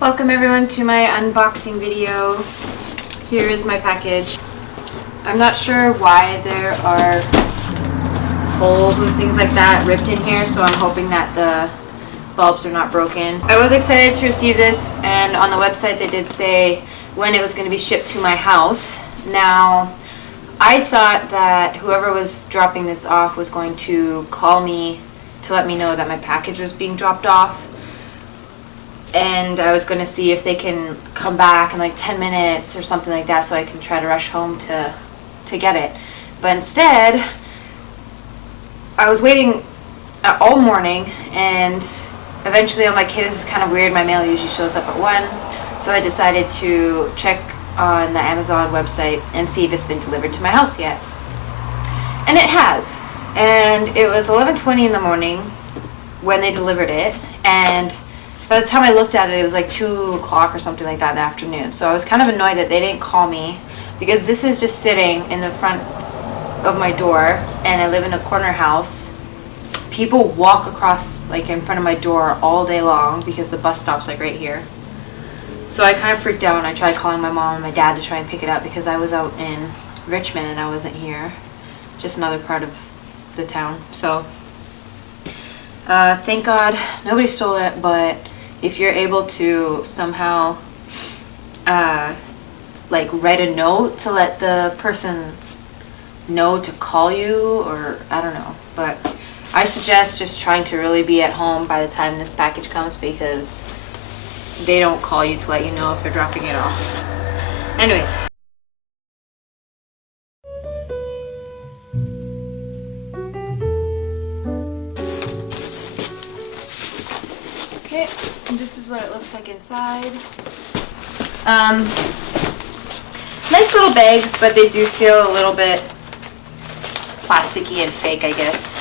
Welcome everyone to my unboxing video. Here is my package. I'm not sure why there are holes and things like that ripped in here, so I'm hoping that the bulbs are not broken. I was excited to receive this, and on the website they did say when it was going to be shipped to my house. Now, I thought that whoever was dropping this off was going to call me to let me know that my package was being dropped off. And I was going to see if they can come back in like 10 minutes or something like that so I can try to rush home to get it. But instead, I was waiting all morning, and eventually I'm like, hey, this is kind of weird. My mail usually shows up at 1. So I decided to check on the Amazon website and see if it's been delivered to my house yet. And it has. And it was 11:20 in the morning when they delivered it. And by the time I looked at it, it was like 2 o'clock or something like that in the afternoon. So I was kind of annoyed that they didn't call me, because this is just sitting in the front of my door, and I live in a corner house. People walk across like in front of my door all day long because the bus stop's like right here. So I kind of freaked out, and I tried calling my mom and my dad to try and pick it up because I was out in Richmond and I wasn't here, just another part of the town. So thank God nobody stole it, but if you're able to somehow like write a note to let the person know to call you, or I don't know, but I suggest just trying to really be at home by the time this package comes, because they don't call you to let you know if they're dropping it off. Anyways. Okay, and this is what it looks like inside. Nice little bags, but they do feel a little bit plasticky and fake, I guess.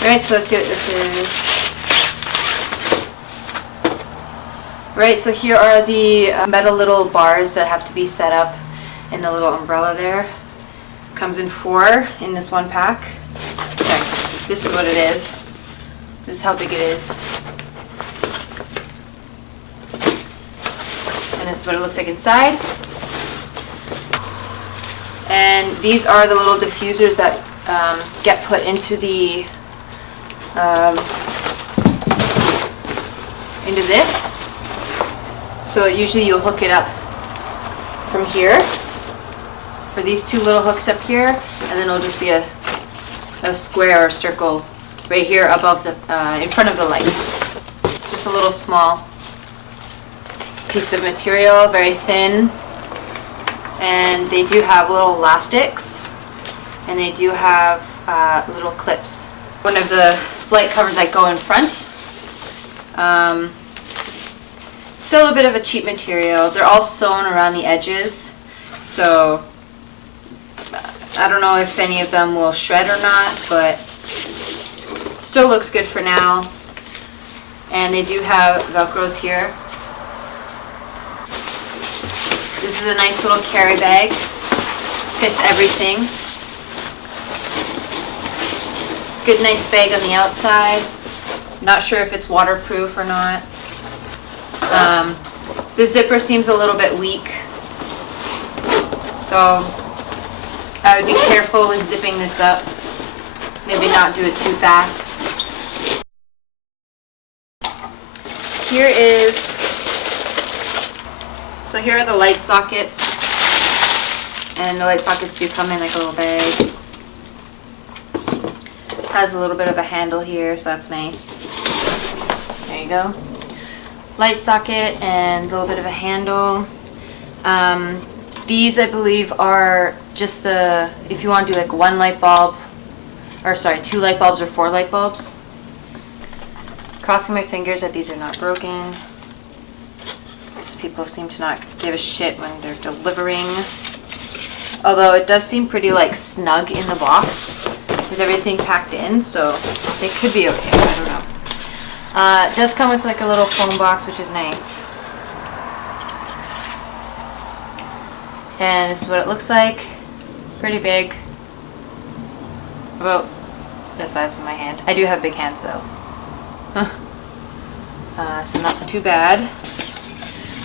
Alright, so let's see what this is. Alright, so here are the metal little bars that have to be set up in the little umbrella there. Comes in 4 in this one pack. Sorry, this is what it is. This is how big it is. And this is what it looks like inside. And these are the little diffusers that get put into the into this. So usually you'll hook it up from here for these 2 little hooks up here, and then it'll just be a square or circle right here above the in front of the light. Just a little small piece of material, very thin, and they do have little elastics, and they do have little clips. One of the light covers that go in front. Still a bit of a cheap material. They're all sewn around the edges, so I don't know if any of them will shred or not, but still looks good for now. And they do have Velcros here. This is a nice little carry bag. Fits everything. Good nice bag on the outside. Not sure if it's waterproof or not. The zipper seems a little bit weak, so I would be careful with zipping this up. Maybe not do it too fast. Here are the light sockets, and the light sockets do come in like a little bag. Has a little bit of a handle here, so that's nice. There you go. Light socket and a little bit of a handle. These I believe are just if you want to do like 1 light bulb, or sorry, 2 light bulbs or 4 light bulbs. Crossing my fingers that these are not broken, because people seem to not give a shit when they're delivering. Although it does seem pretty like snug in the box with everything packed in, so they could be okay. I don't know. It does come with like a little phone box, which is nice. And this is what it looks like. Pretty big. About the size of my hand. I do have big hands though. So not too bad.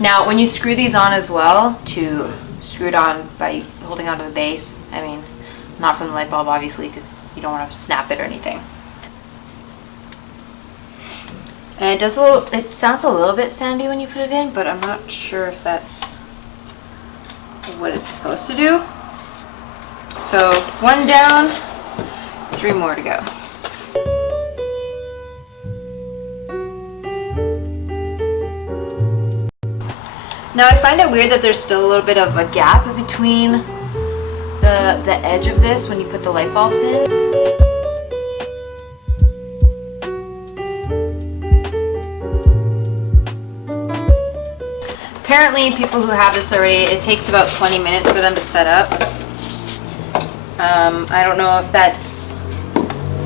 Now, when you screw these on as well, to screw it on by holding onto the base, I mean, not from the light bulb obviously, because you don't want to snap it or anything. And it sounds a little bit sandy when you put it in, but I'm not sure if that's what it's supposed to do. So 1 down, 3 more to go. Now I find it weird that there's still a little bit of a gap between the edge of this when you put the light bulbs in. Apparently people who have this already, it takes about 20 minutes for them to set up. I don't know if that's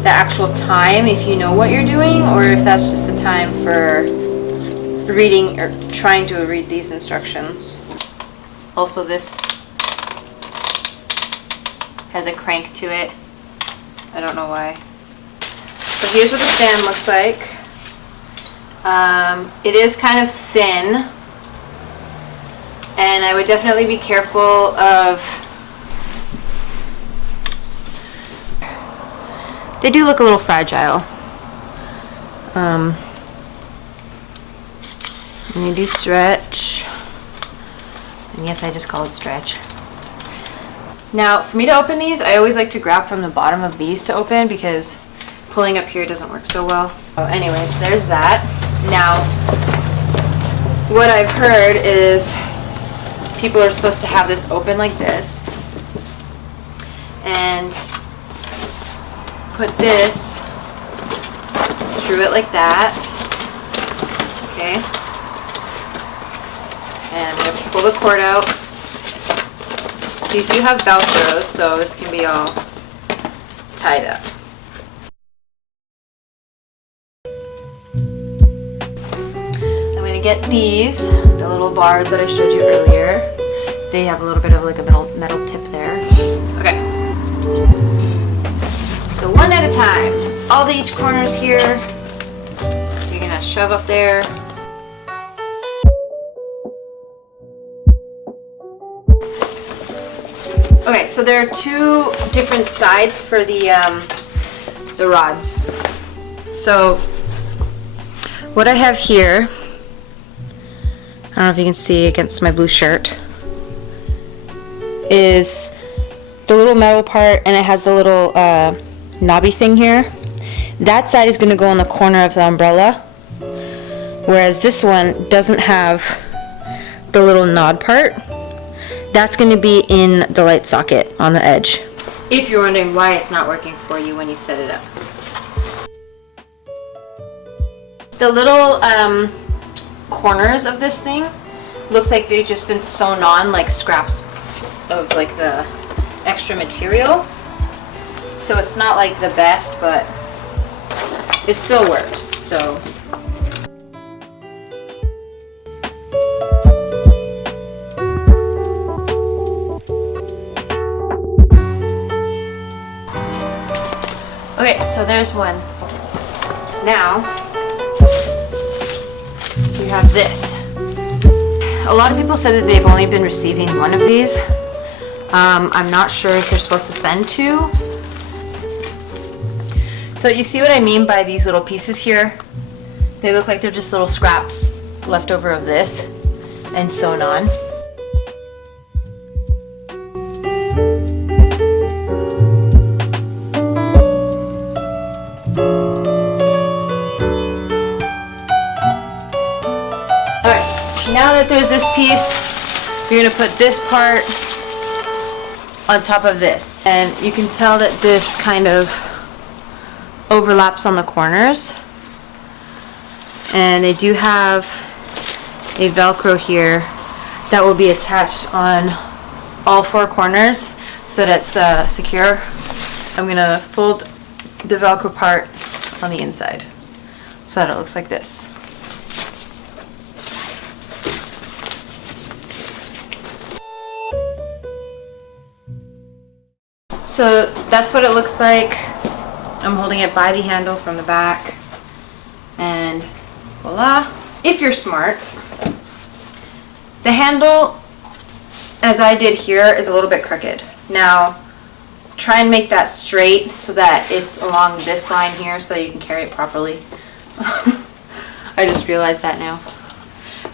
the actual time if you know what you're doing, or if that's just the time for reading or trying to read these instructions. Also, this has a crank to it. I don't know why. So here's what the stand looks like. It is kind of thin, and I would definitely be careful of. They do look a little fragile. And you do stretch. And yes, I just call it stretch. Now, for me to open these, I always like to grab from the bottom of these to open, because pulling up here doesn't work so well. So anyways, there's that. Now, what I've heard is people are supposed to have this open like this, and put this through it like that. Okay. And I'm going to pull the cord out. These do have Velcros, so this can be all tied up. I'm going to get these, the little bars that I showed you earlier. They have a little bit of like a metal tip there. Okay. So one at a time. All the each corners here, you're going to shove up there. Okay, so there are 2 different sides for the rods. So what I have here, I don't know if you can see against my blue shirt, is the little metal part, and it has the little knobby thing here. That side is going to go on the corner of the umbrella, whereas this one doesn't have the little knob part. That's going to be in the light socket on the edge. If you're wondering why it's not working for you when you set it up. The little corners of this thing looks like they've just been sewn on like scraps of like the extra material. So it's not like the best, but it still works. So okay, so there's one. Now, we have this. A lot of people said that they've only been receiving one of these. I'm not sure if they're supposed to send 2. So you see what I mean by these little pieces here? They look like they're just little scraps left over of this and sewn on. Now that there's this piece, you're going to put this part on top of this. And you can tell that this kind of overlaps on the corners. And they do have a Velcro here that will be attached on all 4 corners so that it's secure. I'm going to fold the Velcro part on the inside so that it looks like this. So that's what it looks like. I'm holding it by the handle from the back, and la. If you're smart, the handle, as I did here, is a little bit crooked. Now, try and make that straight so that it's along this line here so that you can carry it properly. I just realized that now.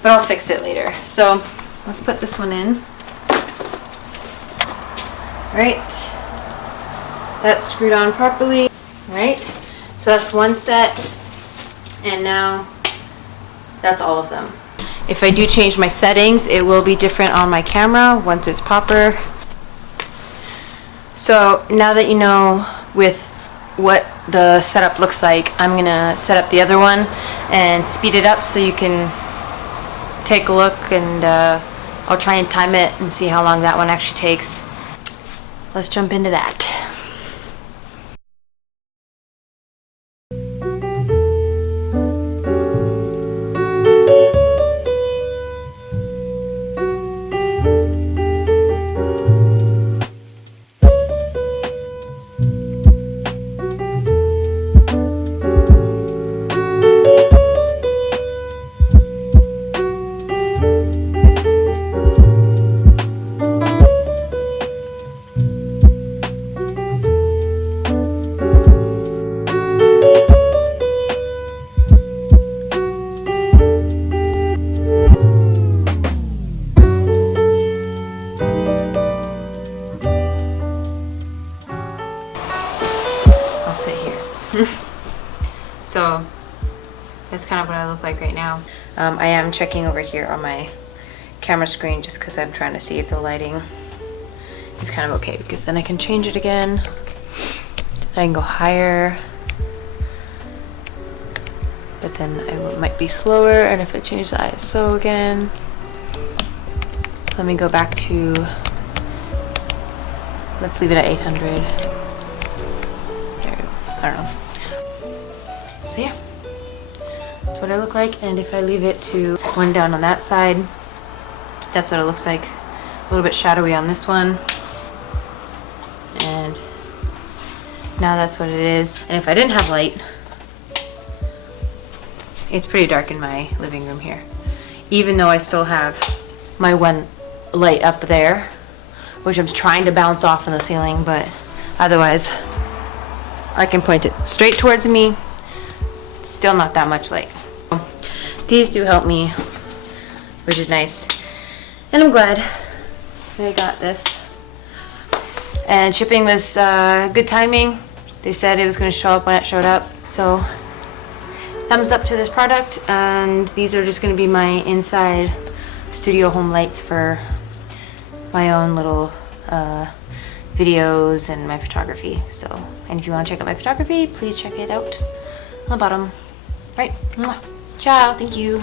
But I'll fix it later. So, let's put this one in. Alright. That's screwed on properly. Alright. So that's one set. And now that's all of them. If I do change my settings, it will be different on my camera once it's proper. So now that you know with what the setup looks like, I'm gonna set up the other one and speed it up so you can take a look, and I'll try and time it and see how long that one actually takes. Let's jump into that. So that's kind of what I look like right now. I am checking over here on my camera screen just because I'm trying to see if the lighting is kind of okay, because then I can change it again. I can go higher, but then I might be slower, and if I change the ISO again, let me go back to, let's leave it at 800. There, I don't know. So yeah, that's what I look like, and if I leave it to one down on that side, that's what it looks like. A little bit shadowy on this one, and now that's what it is. And if I didn't have light, it's pretty dark in my living room here, even though I still have my one light up there, which I'm trying to bounce off in the ceiling, but otherwise I can point it straight towards me. Still not that much light. These do help me, which is nice, and I'm glad I got this. And shipping was good timing. They said it was going to show up when it showed up, so thumbs up to this product. And these are just going to be my inside studio home lights for my own little videos and my photography. So, and if you want to check out my photography, please check it out on the bottom. Right. Ciao. Thank you.